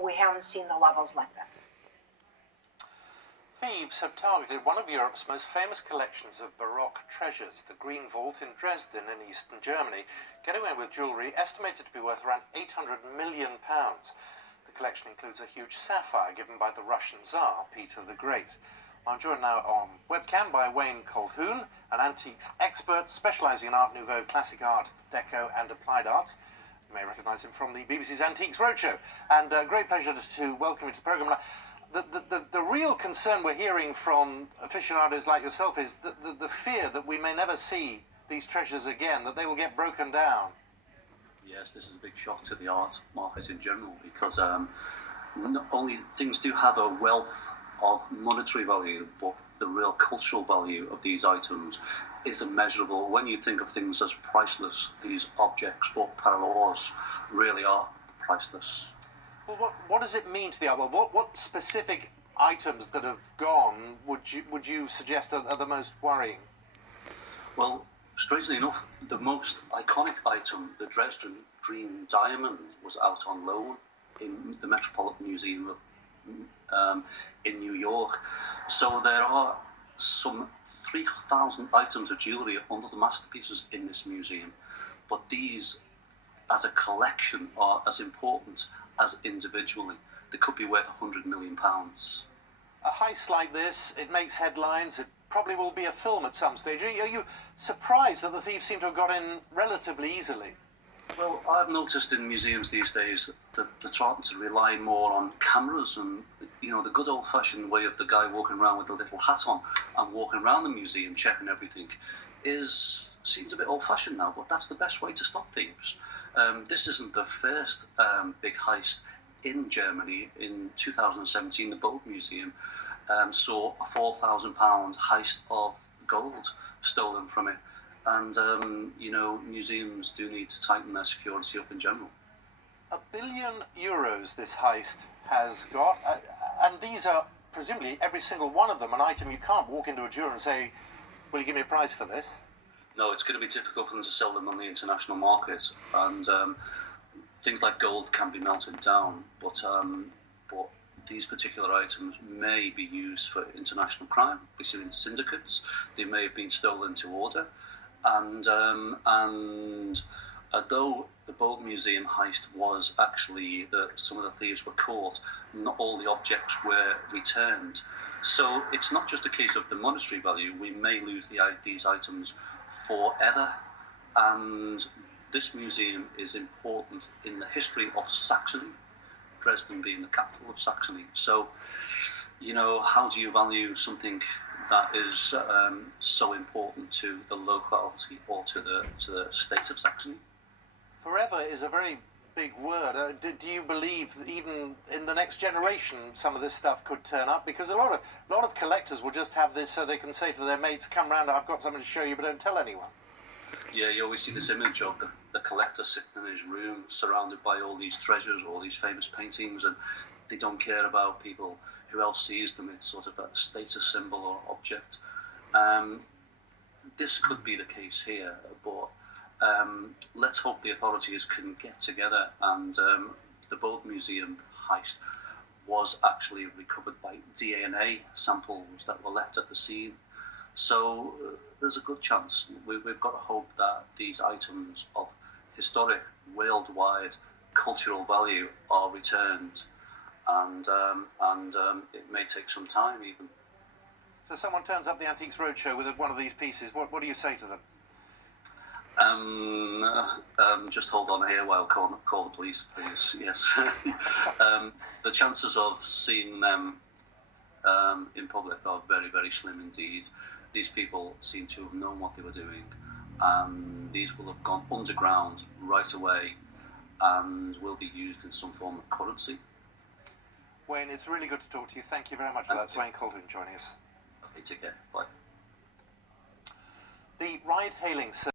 We haven't seen the levels like that. Thieves have targeted one of Europe's most famous collections of Baroque treasures, the Green Vault in Dresden in eastern Germany, getting away with jewellery estimated to be worth around £800 million. The collection includes a huge sapphire given by the Russian Tsar, Peter the Great. I'm joined now on webcam by Wayne Colquhoun, an antiques expert specialising in Art Nouveau, classic art, deco and applied arts. You may recognise him from the BBC's Antiques Roadshow. And great pleasure to welcome you to the programme. The real concern we're hearing from aficionados like yourself is the fear that we may never see these treasures again, that they will get broken down. Yes, this is a big shock to the art market in general, because not only things do have a wealth of monetary value, but the real cultural value of these items is immeasurable. When you think of things as priceless, these objects or parallels really are priceless. Well, what does it mean to the art world? What specific items that have gone would you suggest are the most worrying? Well, strangely enough, the most iconic item, the Dresden Green Diamond, was out on loan in the Metropolitan Museum in New York. So there are some 3,000 items of jewellery under the masterpieces in this museum, but these, as a collection, are as important as individually. They could be worth £100 million. A heist like this, it makes headlines. It probably will be a film at some stage. Are you surprised that the thieves seem to have got in relatively easily? Well, I've noticed in museums these days that they're trying to rely more on cameras, and the good old-fashioned way of the guy walking around with a little hat on and walking around the museum checking everything seems a bit old-fashioned now, but that's the best way to stop thieves. This isn't the first big heist in Germany. In 2017, the Bode Museum saw a £4,000 heist of gold stolen from it. And, museums do need to tighten their security up in general. €1 billion this heist has got, and these are presumably every single one of them an item you can't walk into a jeweler and say, will you give me a price for this? No, it's going to be difficult for them to sell them on the international market, and things like gold can be melted down, but these particular items may be used for international crime, between syndicates. They may have been stolen to order, and although the Bode Museum heist was actually some of the thieves were caught, not all the objects were returned. So it's not just a case of the monetary value. We may lose these items forever, and this museum is important in the history of Saxony, Dresden being the capital of Saxony. So, how do you value something that is so important to the locality or to the state of Saxony? Forever is a very big word. Do you believe that even in the next generation some of this stuff could turn up? Because a lot of collectors will just have this so they can say to their mates, come round, I've got something to show you, but don't tell anyone. Yeah, you always see this image of the collector sitting in his room surrounded by all these treasures, all these famous paintings, and they don't care about people who else sees them. It's sort of a status symbol or object. This could be the case here, but let's hope the authorities can get together, and the Bode Museum heist was actually recovered by DNA samples that were left at the scene. So there's a good chance. We've got to hope that these items of historic, worldwide, cultural value are returned, and it may take some time even. So someone turns up the Antiques Roadshow with one of these pieces. What do you say to them? Just hold on here while I call the police, please. Yes. The chances of seeing them in public are very, very slim indeed. These people seem to have known what they were doing, and these will have gone underground right away and will be used in some form of currency. Wayne, it's really good to talk to you. Thank you very much for that. It's Wayne Colquhoun joining us. Okay, take care. Bye. The ride-hailing